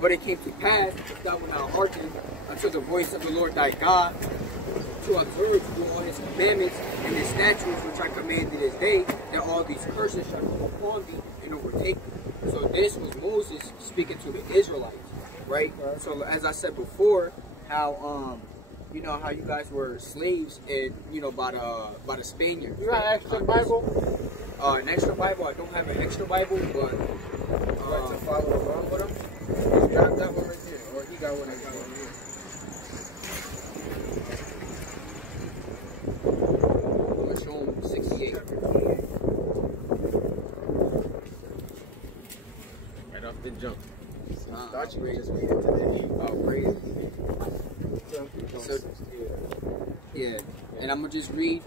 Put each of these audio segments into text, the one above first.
But it came to pass, if thou wilt not hearken unto the voice of the Lord thy God, to observe to do all his commandments and his statutes which I commanded this day, that all these curses shall come upon thee and overtake thee. So this was Moses speaking to the Israelites, right? So as I said before, how you know how you guys were slaves and by the Spaniards. You got an extra Bible? An extra Bible? I don't have an extra Bible, but to follow along with him. He's got that one right here, or he got one right here. Let's show him 68. Right off the jump. Thought you were just made it today. Oh, crazy. So, yeah, and I'm gonna just read,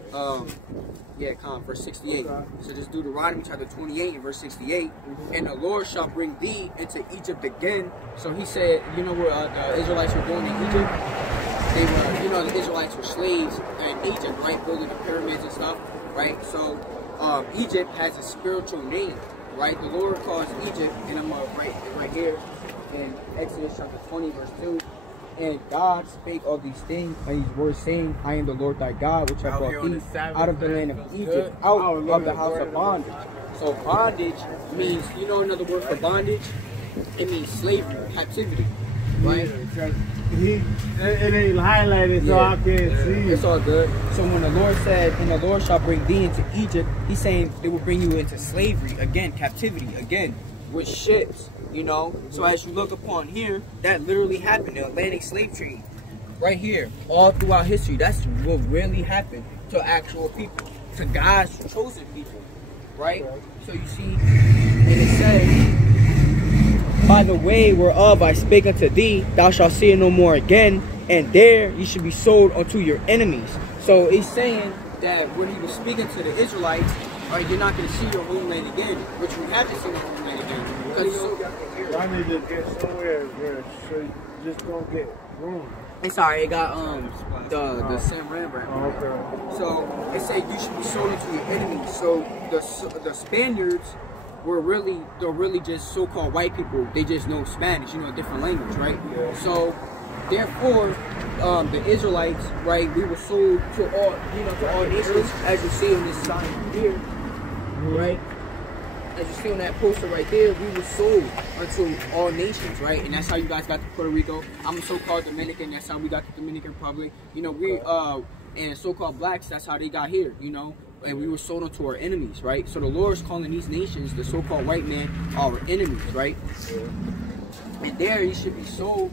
verse 68. So just Deuteronomy chapter 28 and verse 68. And the Lord shall bring thee into Egypt again. So he said, you know where the Israelites were going in Egypt? They were, the Israelites were slaves in Egypt, right? Building the pyramids and stuff, right? So Egypt has a spiritual name, right? The Lord calls Egypt, and I'm gonna write it right here in Exodus chapter 20 verse 2. And God spake all these things by these words, saying, I am the Lord thy God, which I brought thee out of the land of Egypt, out of the house of bondage. So bondage means, another word for bondage? It means slavery, captivity, right? It ain't highlighted, so I can't see. It's all good. So when the Lord said, and the Lord shall bring thee into Egypt, he's saying they will bring you into slavery, again, captivity, again, with ships. So as you look upon here, that literally happened. The Atlantic slave trade, right here, all throughout history. That's what really happened to actual people, to God's chosen people, right? So you see, and it says, by the way whereof I spake unto thee, thou shalt see it no more again, and there you should be sold unto your enemies. So he's saying that when he was speaking to the Israelites, right, you're not going to see your homeland again, which we haven't seen our homeland again. I need to get somewhere where so you just don't get ruined. It's sorry, it got the Sam Rembrandt. Oh, okay. So it said you should be sold into your enemies. So the Spaniards were really just so-called white people. They just know Spanish, a different language, right? Yeah. So therefore, the Israelites, right, we were sold to all nations, as you see on this sign here, right? As you see on that poster right there, we were sold unto all nations, right? And that's how you guys got to Puerto Rico. I'm a so-called Dominican. That's how we got the Dominican Republic. And so-called blacks, that's how they got here, And we were sold unto our enemies, right? So the Lord is calling these nations, the so-called white man, our enemies, right? And there you should be sold.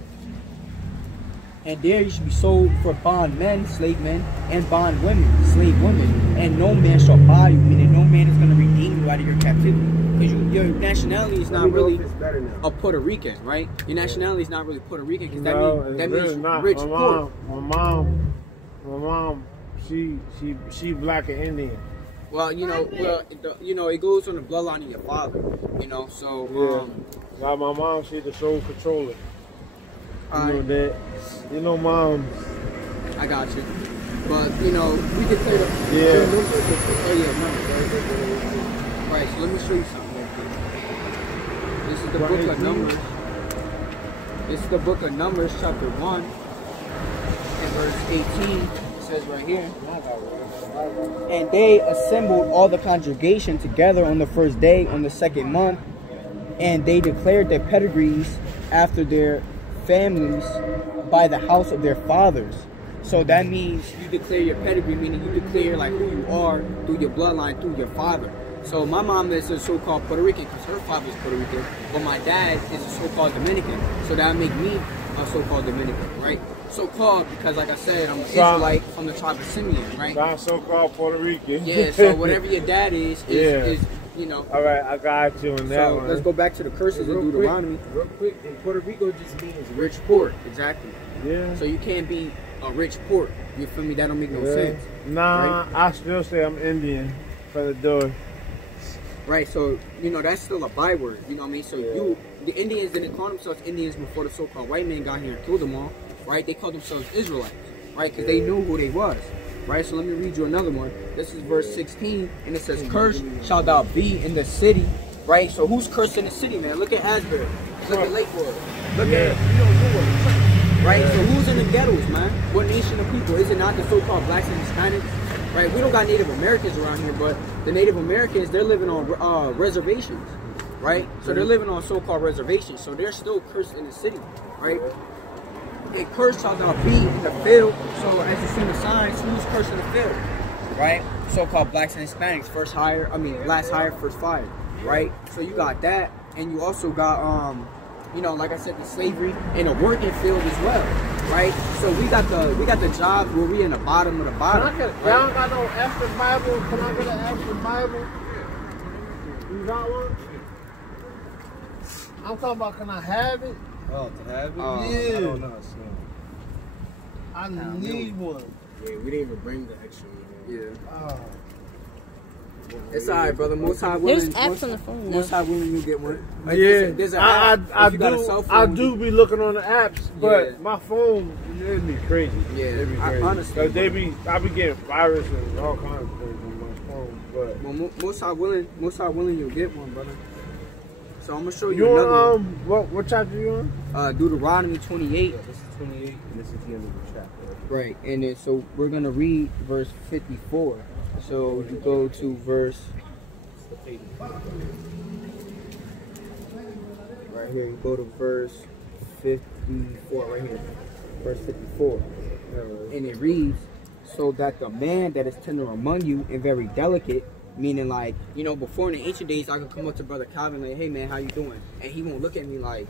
And there you should be sold for bondmen, slave men, and bond women, slave women. And no man shall buy you, meaning no man is going to redeem you out of your captivity. Because your nationality is not really a Puerto Rican, right? Your nationality is not really Puerto Rican, because that means rich poor. My mom, she black and Indian. Well, it goes on the bloodline of your father, so. Like my mom, she's the sole controller. That. Mom. I got you. But, we can clear the... Yeah. Oh, yeah, right, so let me show you something. This is the book of Numbers. This is the book of Numbers, chapter 1, and verse 18. It says right here. And they assembled all the congregation together on the first day, on the second month, and they declared their pedigrees after their families by the house of their fathers. So that means you declare your pedigree, meaning you declare like who you are through your bloodline, through your father. So my mom is a so-called Puerto Rican because her father is Puerto Rican, but my dad is a so-called Dominican. So that make me a so-called Dominican, right? So-called because, like I said, I'm an Israelite from the tribe of Simeon, right? I'm so-called Puerto Rican. Yeah. So whatever your dad is All right, I got you on that one. Let's go back to the curses in Deuteronomy. Real quick, in Puerto Rico just means rich poor. Exactly. Yeah. So you can't be a rich poor. You feel me? That don't make no sense. Nah, right? I still say I'm Indian for the door. Right, so, that's still a byword, you know what I mean? So the Indians didn't call themselves Indians before the so-called white man got here and killed them all, right? They called themselves Israelites, right? Because they knew who they was, right? So let me read you another one. This is verse 16, and it says, cursed shalt thou be in the city, right? So who's cursed in the city, man? Look at Asbury. Look at Lakewood. Look at, Newark. Right? So who's in the ghettos, man? What nation of people? Is it not the so-called blacks and Hispanics? Right? We don't got Native Americans around here, but the Native Americans, they're living on reservations. Right? So they're living on so-called reservations. So they're still cursed in the city. Right? It cursed on the beat in the field. So as you see in the signs, who's cursed in the field? Right? So-called blacks and Hispanics, last hire, first fire. Right? So you got that, and you also got you know, like I said, the slavery and the working field as well, right? So we got the jobs where we in the bottom of the bottom. Y'all don't got no extra Bible? Can I get an extra Bible? You got one? I'm talking about, can I have it? Oh, to have it? Yeah. I don't know. I need one. Yeah, we didn't even bring the extra one. Yeah. It's alright, brother. Most high willing. There's apps on the phone. Most high willing, you get one. Like, Yeah, there's an app. I do be looking on the apps, but my phone, it'd be crazy. Yeah, it'd be crazy. Honestly, I be getting viruses and all kinds of things on my phone. But well, most high willing, you'll get one, brother. So I'm gonna show you. You another on what chapter you on? Deuteronomy 28. Yeah, this is 28, and this is the end of the chapter. Right, and then so we're gonna read verse 54. So you go to verse right here. You go to verse 54 right here. Verse 54, and it reads, "So that the man that is tender among you and very delicate." Meaning, like, you know, before in the ancient days, I could come up to Brother Calvin like, "Hey man, how you doing?" And he won't look at me like,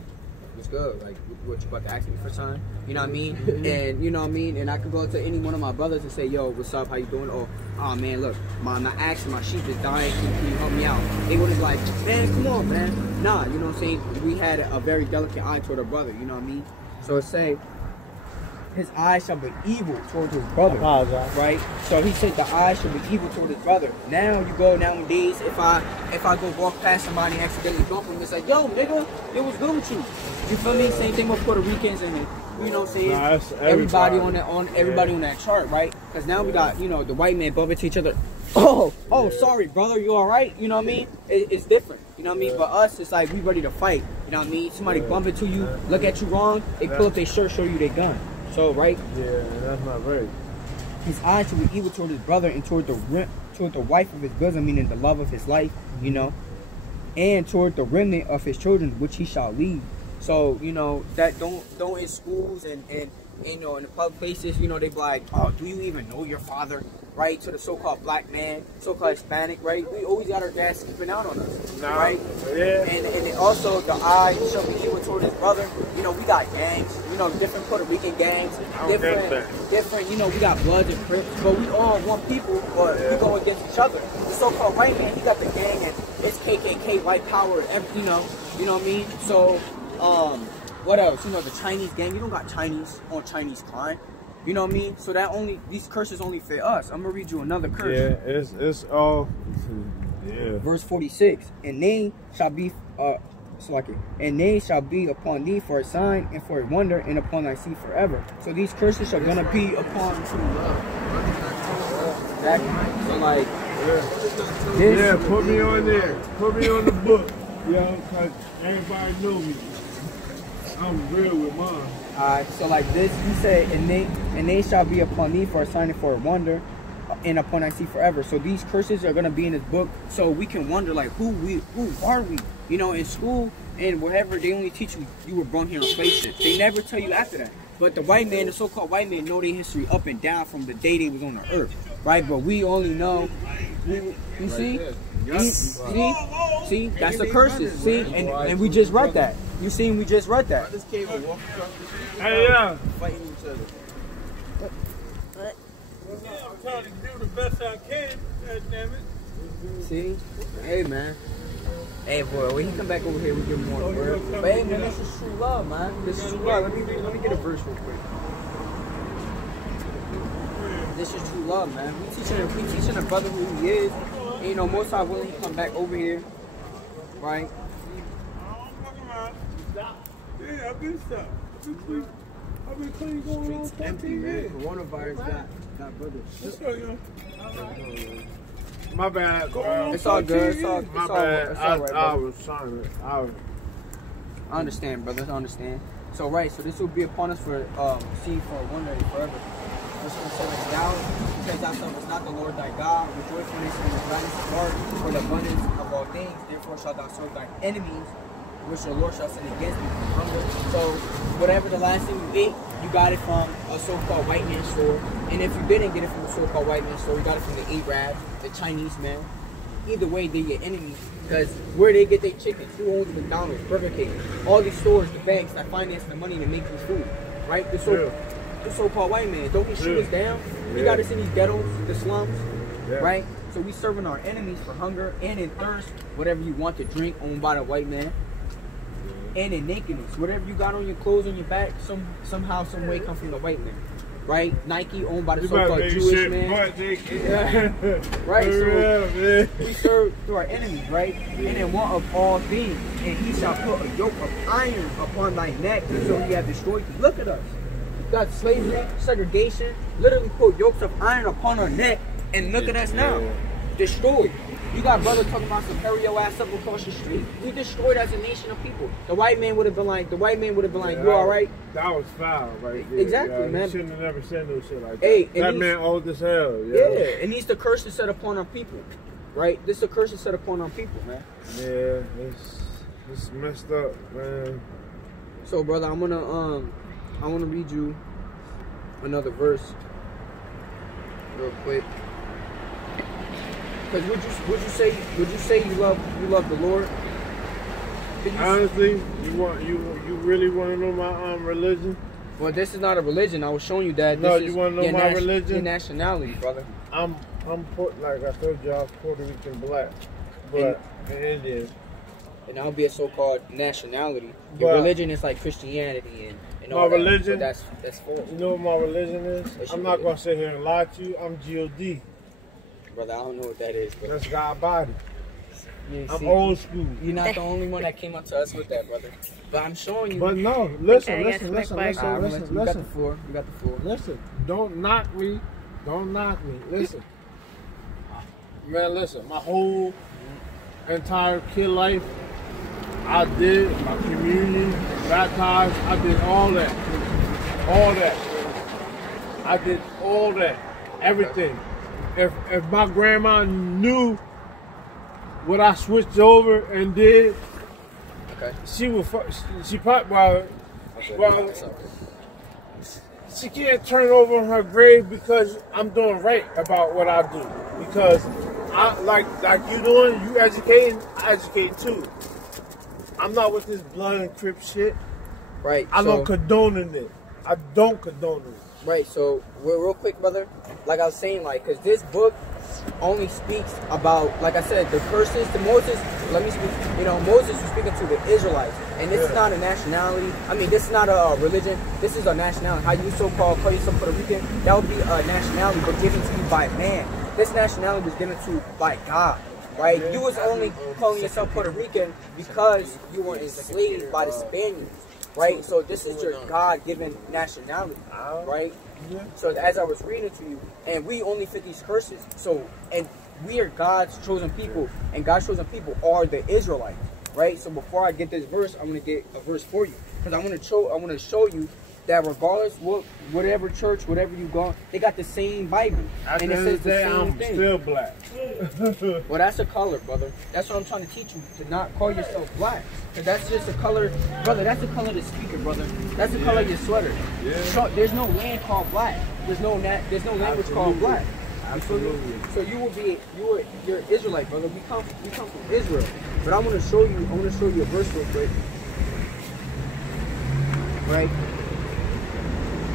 "What's good? Like, what you about to ask me for something?" You know what I mean? And you know what I mean? And I could go to any one of my brothers and say, "Yo, what's up? How you doing?" Or, "Oh man, look, my action, my sheep is dying. Can you help me out?" They would have like, "Man, come on, man." Nah, you know what I'm saying? We had a very delicate eye toward our brother. You know what I mean? So it say, his eyes shall be evil toward his brother, right? So he said the eyes shall be evil toward his brother. Now you go nowadays, if I go walk past somebody and accidentally bump him, it's like, "Yo, nigga, it was good with you." You feel me? Same thing with Puerto Ricans and, you know what I'm saying? Nah, everybody on that chart, right? Because now we got, you know, the white man bumping to each other. Oh, sorry, brother, you all right? You know what I mean? It's different. You know what I mean? For us, it's like we ready to fight. You know what I mean? Somebody bump into you, look at you wrong, they pull up their shirt, show you their gun. So, right? Yeah, that's not right. His eyes should be evil toward his brother and toward the wife of his bosom, meaning the love of his life, you know, and toward the remnant of his children, which he shall leave. So, you know, that don't in schools and you know, in the public places, you know, they be like, "Oh, do you even know your father?" Right? To the so-called black man, so-called Hispanic, right? We always got our dads keeping out on us, right? Yeah. And then also the eye shall be evil toward his brother. You know, we got gangs, you know, different Puerto Rican gangs, different, you know, we got Bloods and Crips, but we all one people, but we go against each other. The so-called white man, he got the gang and it's KKK, white power, you know what I mean? So, what else? You know, the Chinese gang, you don't got Chinese on Chinese crime. You know what I mean? So these curses only fit us. I'm gonna read you another curse. Yeah, it's all. Yeah. Verse 46. And they shall be and they shall be upon thee for a sign and for a wonder, and upon thy seed forever. So these curses are gonna be upon exactly. So like this. Put me on there. Put me on the book. Cause everybody know me. I'm real with mine. Alright, so like this, he said, and they shall be upon thee for a sign and for a wonder, and upon thy seed forever. So these curses are gonna be in this book, so we can wonder like who are we? You know, in school and wherever they only teach you were born here on slave ship. They never tell you after that. But the white man, the so-called white man, know their history up and down from the day they was on the earth, right? But we only know. You see? See? That's the curses. See? And we just read that. You see? We just read that. I just came and walked across the street. Hey, yeah. Fighting each other. Yeah, I'm trying to do the best I can. God damn it. See? Hey, man. Hey, boy, when he come back over here, we give him more word. But hey, man, this is true love, man. This is true love. Let me get a verse real quick. This is true love, man. We teaching a brother who he is. And, you know, most time willing he come back over here, right? Yeah, I've been stopped. I've been clean going on. Streets empty, man. Coronavirus got brothers. Let's go, yo. My bad. It's all good. It's all My bad. right, I was trying to. I understand, brothers. I understand. So right, so this will be upon us for see for one day forever. Verse 27. Thou because thyself is not the Lord thy God, rejoicefulness in the gladness of heart, for the abundance of all things. Therefore shalt thou serve thine enemies, which the Lord shall send against thee from hunger. So whatever the last thing you ate, you got it from a so-called white man's store. And if you didn't get it from a so-called white man's store, you got it from the Arab, the Chinese man. Either way, they're your enemies. Because where they get their chickens, who owns McDonald's, Burger King, all these stores, the banks that finance the money to make this food, right? The so-called white man, don't he shoot us down? He got us in these ghettos, the slums, right? So we serving our enemies for hunger and in thirst, whatever you want to drink, owned by the white man. And in nakedness, whatever you got on your clothes on your back, somehow, some way come from the white man, right? Nike owned by the so-called Jewish man, right? So we serve to our enemies, right? And in want of all things, and he shall put a yoke of iron upon thy neck, so he have destroyed thee. Look at us. We got slavery, segregation, literally put yokes of iron upon our neck, and look at us now, destroyed. You got brothers talking about some carry your ass up across the street. We destroyed as a nation of people. The white man would have been like, you all right? That was foul, right there. Exactly, man. He shouldn't have never said no shit like that. Hey, that man old as hell. Yeah, it needs the curse to set upon our people, right? This is a curse to set upon our people, man. Yeah, it's messed up, man. So, brother, I wanna read you another verse real quick. Because would you say you love the Lord? Honestly, you really want to know my religion? Well, this is not a religion. I was showing you that. No, this you is want to know my religion? Your nationality, brother. I'm like I told you, I was Puerto Rican black, but an Indian. And that would be a so-called nationality. Your religion is like Christianity and all my religion. That, so that's false. You know what my religion is? I'm not gonna sit here and lie to you. I'm God. Brother, I don't know what that is. But that's God body. Yeah, I'm old school. You're not the only one that came up to us with that, brother. But I'm showing you. But no, listen. You got the floor. You got the floor. Listen, don't knock me. Don't knock me. Listen. Man, listen. My whole entire kid life, I did my communion, baptized. I did all that. All that. I did all that. Everything. If my grandma knew what I switched over and did, she probably she can't turn over her grave because I'm doing right about what I do. Because I like you doing, you educating, I educate too. I'm not with this blood and crip shit. Right. I don't condone it. I don't condone it. Right, so real quick, brother, like I was saying, like, because this book only speaks about, like I said, the curses to Moses. Let me speak, Moses was speaking to the Israelites, and this is not a nationality. I mean, this is not a religion. This is a nationality. How you so-called call yourself Puerto Rican, that would be a nationality, but given to you by man. This nationality was given to you by God, right? You was only calling yourself Puerto Rican because you were enslaved by the Spaniards. Right, so this is your God-given nationality, right? So as I was reading to you, and we only fit these curses. So, and we are God's chosen people, and God's chosen people are the Israelites, right? So before I get this verse, I'm gonna get a verse for you, because I want to show you that regardless whatever church, whatever you go, they got the same Bible, and it says the same thing. Still black. Well, that's a color, brother. That's what I'm trying to teach you, to not call yourself black. Cause that's just a color, brother. That's the color of the speaker, brother. That's the color of your sweater. Yeah. There's no land called black. There's no language called black. Absolutely. So you're Israelite, brother. We come from Israel. But I want to show you a verse real quick. Right.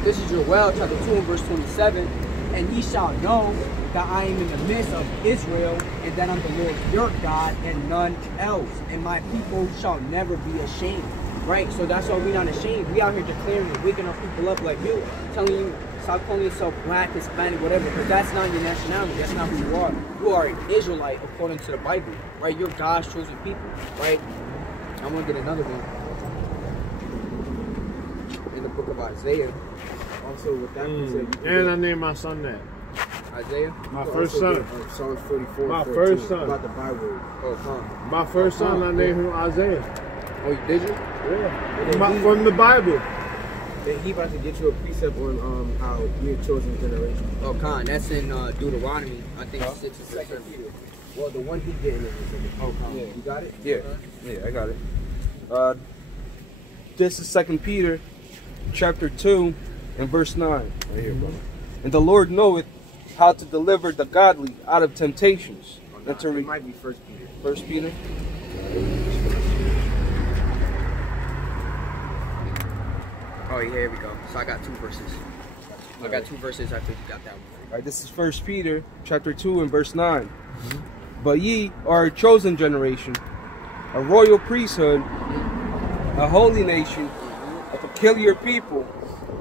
This is Joel chapter 2 and verse 27. And ye shall know that I am in the midst of Israel, and that I'm the Lord your God, and none else. And my people shall never be ashamed. Right? So that's why we're not ashamed. We out here declaring and waking our people up like you, telling you, stop calling yourself black, Hispanic, whatever, because that's not your nationality. That's not who you are. You are an Israelite according to the Bible. Right? You're God's chosen people. Right? I'm going to get another one. In the book of Isaiah. Also, with that and I named my son that. Isaiah? My first son. Psalms 44. My first son. About the Bible. Oh, huh. My first son, I named him Isaiah. Oh, did you? Yeah. From the Bible. He about to get you a precept on how we're chosen generation. Oh, Khan, that's in Deuteronomy, I think 6 and 7. Well, the one he getting is Oh, Khan. yeah, you got it? Yeah, I got it. This is 2 Peter chapter 2 and verse 9. Right here, brother. And the Lord knoweth how to deliver the godly out of temptations. It might be 1 Peter. 1 Peter. Oh, yeah, here we go. So I got 2 verses. I got 2 verses after you got that one. All right, this is 1 Peter chapter 2 and verse 9. But ye are a chosen generation, a royal priesthood, a holy nation, a peculiar people,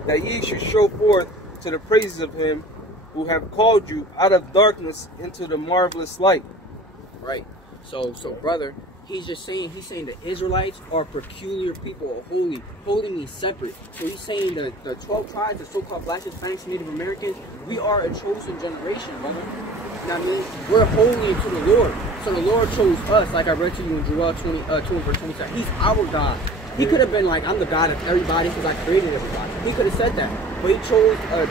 that ye should show forth to the praises of him who have called you out of darkness into the marvelous light. Right. So brother, he's saying the Israelites are peculiar people, or holy. Holy means separate. So he's saying that the 12 tribes, the so-called Black, Hispanics, Native Americans, we are a chosen generation, brother. You know what I mean? We're holy to the Lord. So the Lord chose us, like I read to you in Joel 2 and verse 27. He's our God. He could have been like, I'm the God of everybody because I created everybody. He could have said that. But he chose a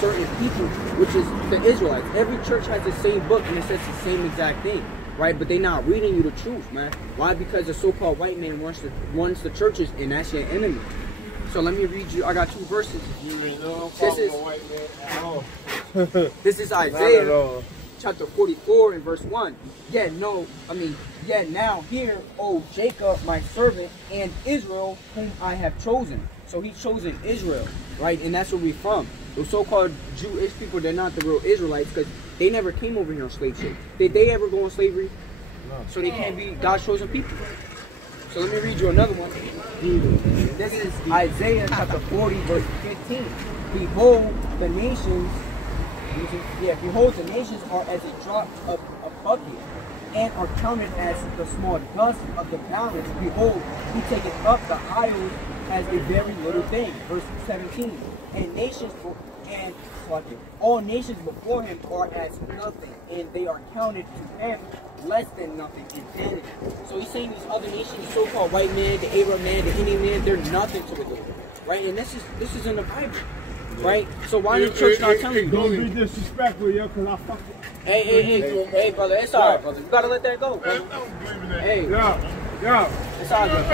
certain people, which is the Israelites. Every church has the same book and it says the same exact thing. Right? But they're not reading you the truth, man. Why? Because the so-called white man runs the churches, and that's your enemy. So let me read you. I got 2 verses. This is Isaiah chapter 44 and verse 1. Yet now hear, O Jacob, my servant, and Israel, whom I have chosen. So he's chosen Israel, right? And that's where we're from. The so-called Jewish people, they're not the real Israelites because they never came over here on slave ship. Did they ever go on slavery? No. So they can't be God's chosen people. So let me read you another one. This is Isaiah chapter 40, verse 15. Behold, the nations are as a drop of a bucket, and are counted as the small dust of the balance. Behold, he taketh up the isles as a very little thing. Verse 17. And all nations before him are as nothing, and they are counted to him less than nothing in vanity. So he's saying these other nations, so-called white man, the Arab man, the Indian man, they're nothing to the Lord, right? And this is in the Bible, right? So why the church not telling you? Don't be disrespectful, yo, because I fucking... Hey, brother, it's all right, brother. You gotta let that go, brother. Hey, yo, it's all good,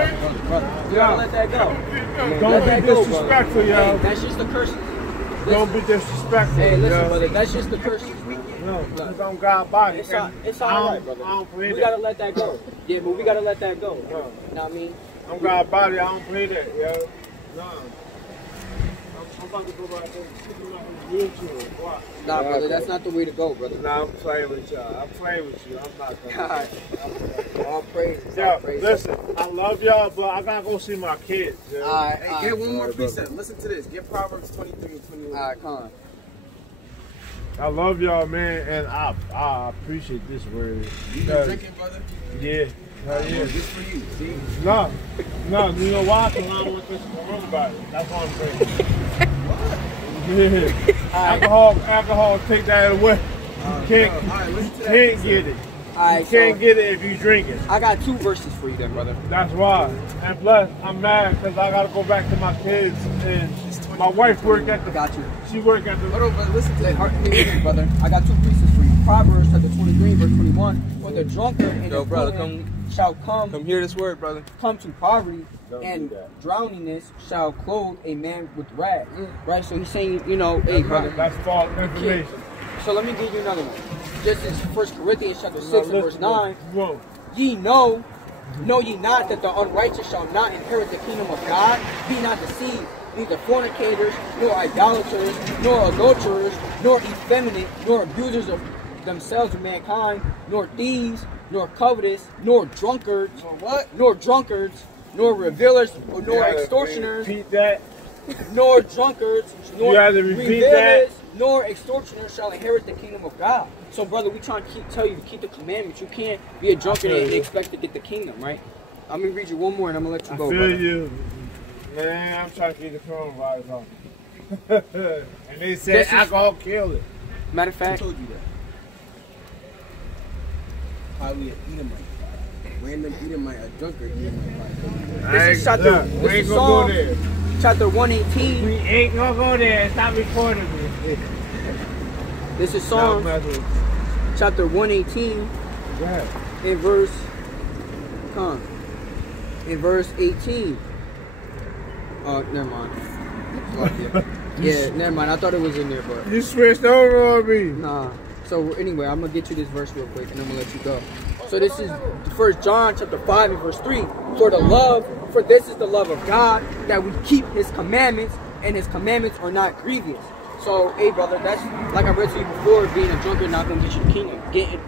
brother. You gotta let that go. Don't be disrespectful, yo. Hey, that's just the curses. Don't be disrespectful. Hey, listen, brother, that's just the curses. No, because I'm God body. It's all right, brother. I don't play that. We gotta let that go. Yeah, but we gotta let that go. No. You know what I mean? I'm God body. I don't play that, yo. No. I'm about to go back there and stick him out his wheelchair. Why? Nah, brother, that's not the way to go, brother. Nah, I'm playing with y'all. I'm playing with you. I'm not going God. All praises. Yo, listen, I love y'all, but I gotta go see my kids. Yo. Hey, get one more precept. Listen to this. Get Proverbs 23 and 21. All right, come on. I love y'all, man, and I appreciate this word. You been drinking, brother? Yeah. Yeah. This for you, see? No, you know why? Because I don't want this to go wrong about it. That's what I'm saying. Yeah. Alcohol, take that away. You can't get it. Right, you can't get it if you drink it. I got 2 verses for you then, brother. That's why. And plus, I'm mad because I got to go back to my kids and my wife worked at the... Got you. She worked at the... Hold on, but listen to that. Listen, brother. I got 2 precepts for you. Proverbs chapter 23, verse 21. For the drunkard and the glutton shall come hear this word, brother. Come to poverty, and drowniness shall clothe a man with rags. Right? So he's saying, you know, hey, brother. That's false information. So let me give you another one. This is 1 Corinthians chapter 6 and verse 9. Ye know ye not that the unrighteous shall not inherit the kingdom of God? Be not deceived. Neither fornicators, nor idolaters, nor adulterers, nor effeminate, nor abusers of themselves of mankind, nor thieves, nor covetous, nor drunkards, nor revilers, nor extortioners, nor drunkards, nor revilers, nor extortioners shall inherit the kingdom of God. So, brother, we trying to tell you to keep the commandments. You can't be a drunkard and expect to get the kingdom, right? I'm gonna read you one more and I'm gonna let you go. I feel brother. you, man. I'm trying to keep the coronavirus off. And they said alcohol killed it. Matter of fact, Who told you that? Probably an Edomite. random Edomite, a drunkard Edomite. This is chapter. We This ain't is gonna go Psalm there. chapter 118. We ain't gonna go there. Stop recording me. This is Psalm chapter 118 Go ahead. in verse. In verse 18. Oh, never mind. Yeah, never mind. I thought it was in there, but You switched over on me. nah. So anyway, I'm gonna get you this verse real quick, and I'm gonna let you go. So this is 1 John chapter 5 and verse 3. For this is the love of God, that we keep His commandments, and His commandments are not grievous. So, hey brother, that's like I read to you before. Being a drunkard not gonna get you the kingdom.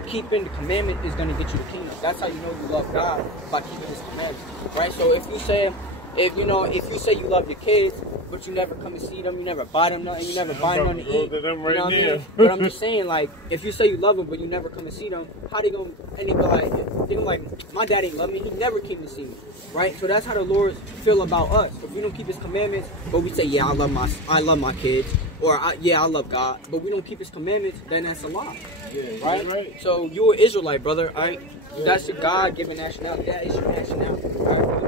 Keeping the commandment is gonna get you the kingdom. That's how you know you love God, by keeping His commandments, right? So if you say you love your kids, but you never come and see them, you never buy them nothing, you never buy them nothing to eat. You know what I mean? But I'm just saying, like, if you say you love them, but you never come and see them, how they gonna? And they gonna like, my dad ain't love me. He never came to see me, right? So that's how the Lord feel about us. If we don't keep His commandments, but we say, yeah, I love my kids, or I love God, but we don't keep His commandments, then that's a lie, right? So you're an Israelite, brother. Right? That's your God-given nationality. That is your nationality, right?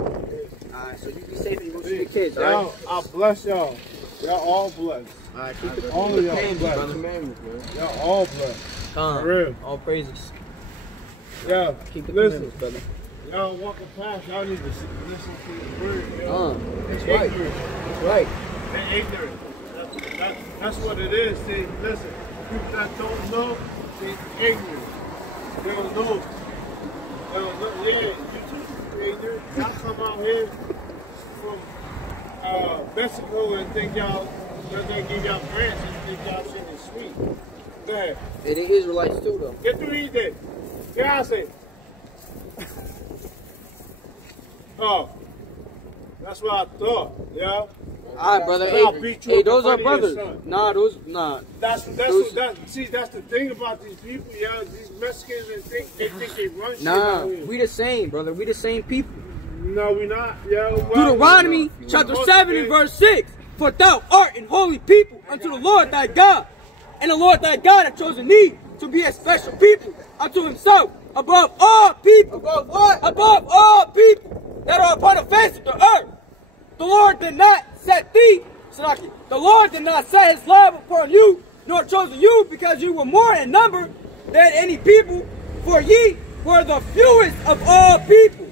Alright, so you be safe and you go see your kids, alright? Y'all, I bless y'all. Y'all all blessed. Alright, keep the All of y'all commandments, blessed. brother. Y'all all blessed. For real. All praises. Yeah. Keep the Listen. commandments, brother. Y'all walking past, y'all need to listen to the word. That's right. That's right. They're ignorant. That's what it is. See, listen, people that don't know, they're ignorant. They don't know. They don't know. Yeah, you too ignorant. Y'all come out here from Mexico and think y'all, when they give y'all grants and think y'all shit is sweet. Go ahead. And the Israelites too, though. Get through these days. Yeah, I say. Oh, that's what I thought. Yeah. Alright, brother. I'll beat you Hey, up those in are front of your brothers. son. Nah. That's the thing about these people, yeah. These Mexicans, they think they run shit Nah, out here. we the same, brother. We the same people. No, we not. Yeah. Well, Deuteronomy chapter 7 and verse 6. For thou art an holy people unto the Lord thy God. And the Lord thy God hath chosen thee to be a special people unto Himself above all people. Above what? Above all people that are upon the face of the earth. The Lord did not set thee, Salaki, the Lord did not set His love upon you, nor chosen you, because you were more in number than any people, for ye were the fewest of all people.